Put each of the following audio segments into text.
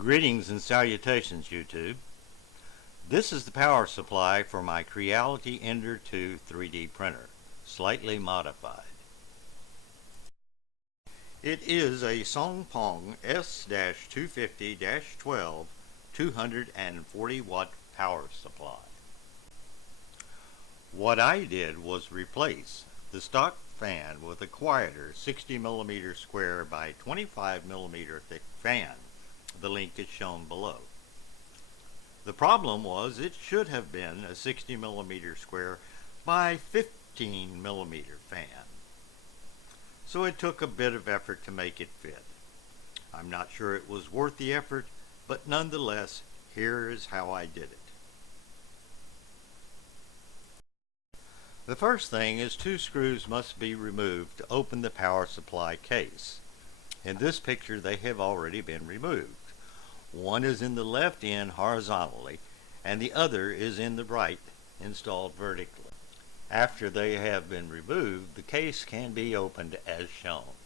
Greetings and salutations, YouTube. This is the power supply for my Creality Ender-2 3D printer, slightly modified. It is a Songpong S-250-12 240 watt power supply. What I did was replace the stock fan with a quieter 60mm square by 25mm thick fan. The link is shown below. The problem was it should have been a 60mm square by 15mm fan. So it took a bit of effort to make it fit. I'm not sure it was worth the effort, but nonetheless, here is how I did it. The first thing is 2 screws must be removed to open the power supply case. In this picture they have already been removed. One is in the left end horizontally and the other is in the right, installed vertically. After they have been removed, the case can be opened as shown.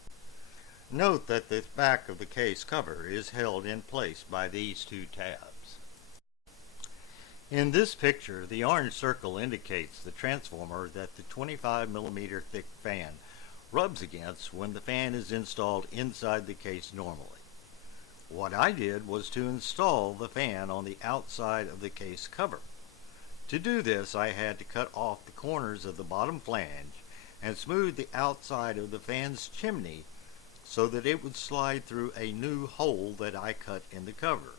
Note that the back of the case cover is held in place by these 2 tabs. In this picture, the orange circle indicates the transformer that the 25mm thick fan rubs against when the fan is installed inside the case normally. What I did was to install the fan on the outside of the case cover. To do this, I had to cut off the corners of the bottom flange and smooth the outside of the fan's chimney so that it would slide through a new hole that I cut in the cover.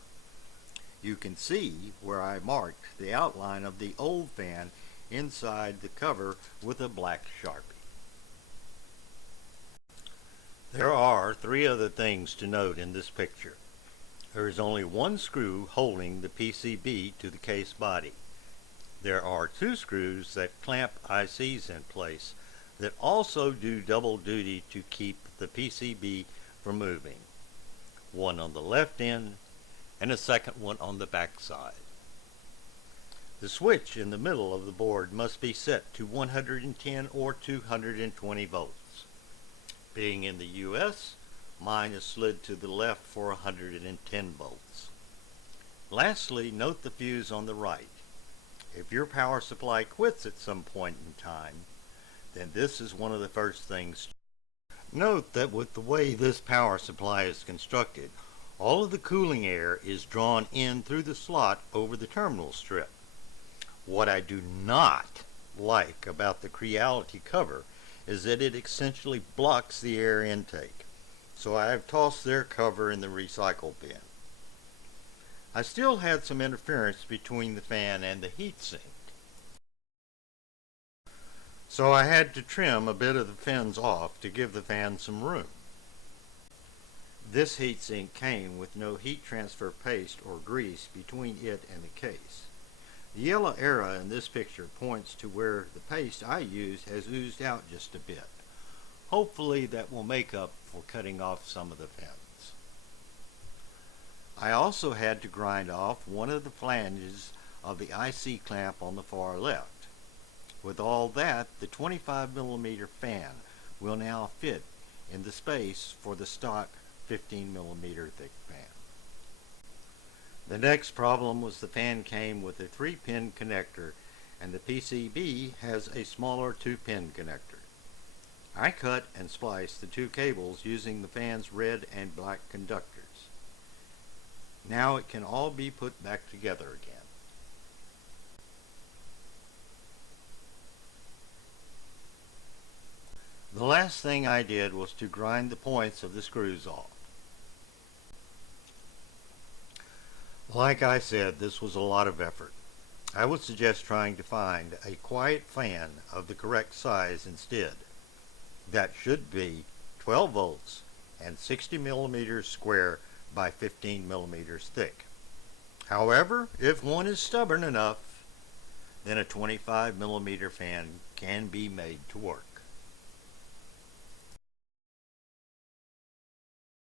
You can see where I marked the outline of the old fan inside the cover with a black Sharpie. There are 3 other things to note in this picture. There is only 1 screw holding the PCB to the case body. There are 2 screws that clamp ICs in place that also do double duty to keep the PCB from moving. One on the left end and a second one on the back side. The switch in the middle of the board must be set to 110 or 220 volts. Being in the US, mine is slid to the left for 110 volts. Lastly, note the fuse on the right. If your power supply quits at some point in time, then this is one of the first things. Note that with the way this power supply is constructed, all of the cooling air is drawn in through the slot over the terminal strip. What I do not like about the Creality cover is that it essentially blocks the air intake. So I have tossed their cover in the recycle bin. I still had some interference between the fan and the heatsink, so I had to trim a bit of the fins off to give the fan some room. This heatsink came with no heat transfer paste or grease between it and the case. The yellow arrow in this picture points to where the paste I used has oozed out just a bit. Hopefully that will make up for cutting off some of the fins. I also had to grind off one of the flanges of the IC clamp on the far left. With all that, the 25mm fan will now fit in the space for the stock 15mm thick fan. The next problem was the fan came with a 3-pin connector and the PCB has a smaller 2-pin connector. I cut and spliced the 2 cables using the fan's red and black conductors. Now it can all be put back together again. The last thing I did was to grind the points of the screws off. Like I said, this was a lot of effort. I would suggest trying to find a quiet fan of the correct size instead. That should be 12 volts and 60mm square by 15mm thick. However, if one is stubborn enough, then a 25mm fan can be made to work.